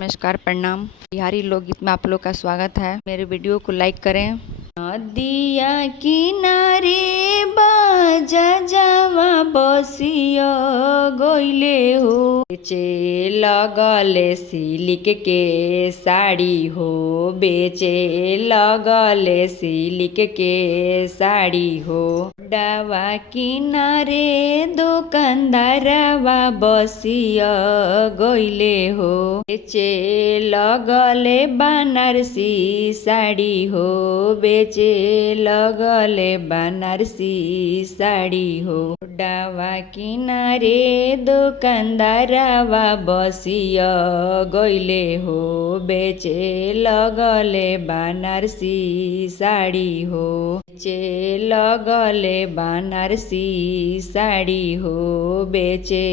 नमस्कार, प्रणाम। बिहारी लोकगीत में आप लोग का स्वागत है। मेरे वीडियो को लाइक करें। नदिया किनारे बाजा जावा बसिया गइले हो, बेचे लगले सिल्क के साड़ी हो, बेचे लगले सिल्क के साड़ी हो। डावा किनारे दुकानदारवा बसिया गइले हो, बेचे लगले बनारसी साड़ी हो, बेचे लगले बनारसी साड़ी हो। डावा किनारे दुकानदारवा बसिया गइले हो, बेचे लगले बनारसी साड़ी हो, बेचे लगले बनारसी साड़ी हो, बेचे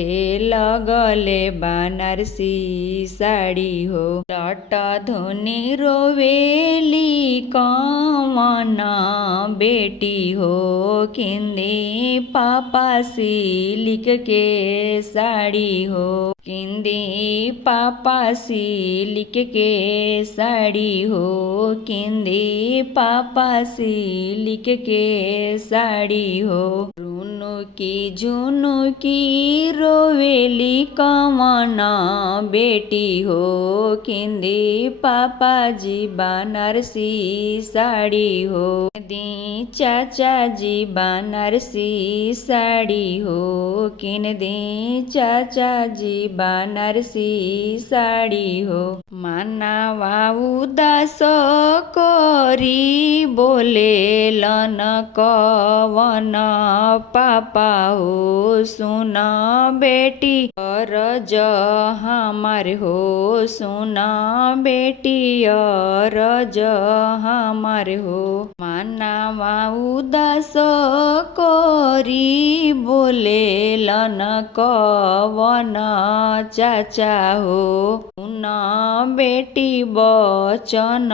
लगले बनारसी साड़ी हो। लट धोनी रोवेली कवन बेटी हो, किंदी पापा सिल्क के साड़ी हो, किंदी पापा सिल्क के साड़ी हो, किंदी पापा सिल्क के साड़ी हो। रुनुकी झुनुकी रोवेली कवन बेटी हो, किंदी पापा जी बनारसी साड़ी हो, दी चाचा जी बनारसी साड़ी हो, किन दी चाचा जी बनारसी साड़ी हो। मानवा उदास करी बोले लन कवन पापा हो, सुन बेटी अरज हमार हो, सुन बेटी अरज हमार हो। मानवा उदास करी बोले लन कवन चाचा हो, सुन बेटी बचन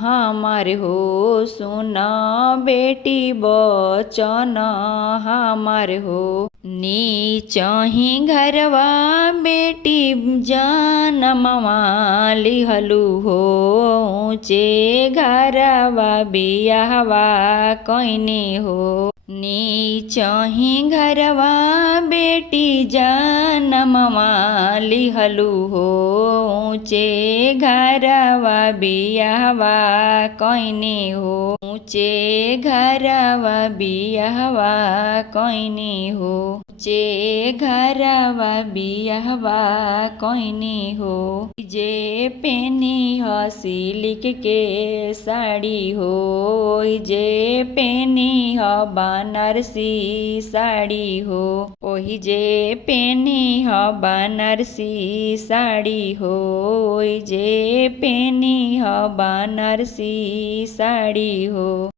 हमार हो, सुन बेटी बचन हमार हो। नीचही घरवा बेटी जनमवा लिहलु हो, ऊँचे घरवा बियाहवा कैनी हो। नीचही घरवा बेटी जनमवा लिहलु हो, ऊँचे घरवा बियाहवा कैनी हो, ऊँचे घरवा बियाहवा कैनी हो, ऊँचे घरवा बियाहवा कैनी हो। जे पेनी ह सिल्क के साड़ी हो, जे पेनी ह बनारसी साड़ी हो, ओही जे पेनी ह बनारसी साड़ी हो, ओही जे पेनी ह बनारसी साड़ी हो।